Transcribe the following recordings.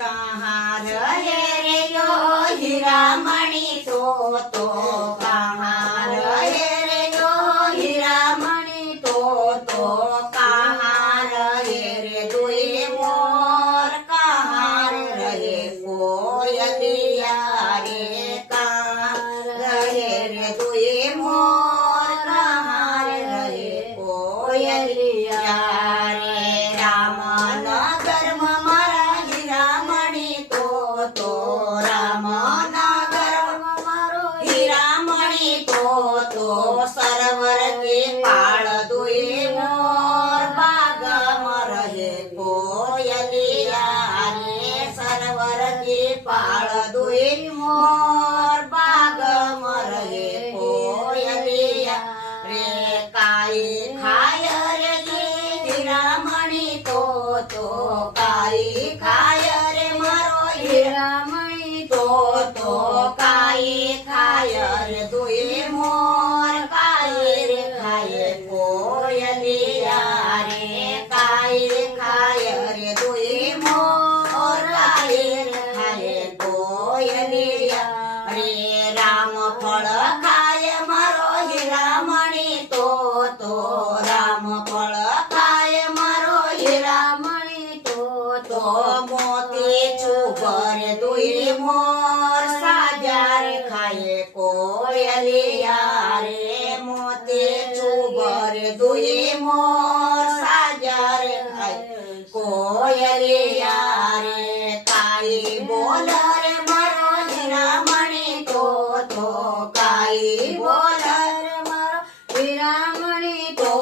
कहाँ रहे रे यो हीरामणि तो कहाँ रहे रे यो हीरामणि तो कहाँ रहे रे दुई मोर कहाँ रहे कोयलिया रे कहाँ रहे रे दुई मोर कहाँ रहे कोयलिया रे रामनगर मारा हीरामणि तो रामनगर मारो हीरामणि तो सरोवर के पाड़ दुई मोर बाग रहे कोयलिया रे सरोवर के पाड़ दुई मोर बाग रहे कोयलिया रे काई खाय रे हीरामणि तो काई खाय रे मारो हीरामणि तो काई खाय रे दुई मोर काई रे खाय कोयलिया रे काई खाय रे दुई मोर काई रे खाय कोयलिया रे राम फळ खाय मारो हीरामणि तो राम फळ खाय मारो हीरामणि तो मोती चुबर दुई मोर साजार खाय कोयलिया रे मोती चुबर दुई मोर साजार खाय कोयलिया रे काई बोल रे मारो हीरामणि तो काई बोल रे मारो हीरामणि तो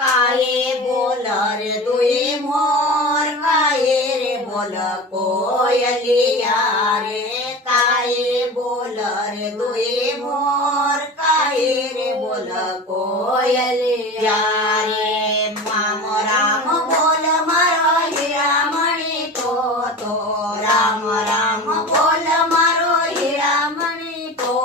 काई बोल रे दुई मोर काई रे बोल कोयलिया रे काई बोल रे दुई मोर काई रे बोल कोयलिया रे माम राम बोल मारो हीरामणि तो राम राम बोल मारो हीरामणि तो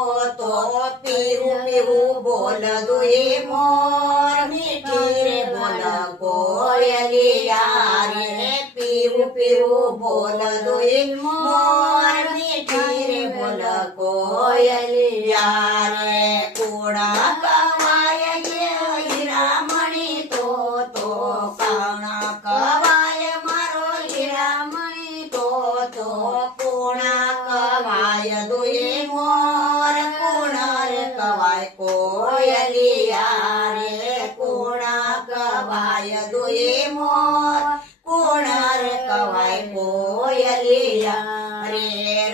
पीहू पीहू बोल दुई मोर मीठी रे बोल कोयलिया रे पीहू पीहू बोल दुई मोर मीठी रे बोल कोयलिया रे कोणा कवाय ये हीरामणि तो काणा कवाय मारो हीरामणि तो कोणा कवाय दुई मोर कोणार कवाय कोयलिया रे कोणा कवाय दुई मोर कोणार कवाय कोयलिया रे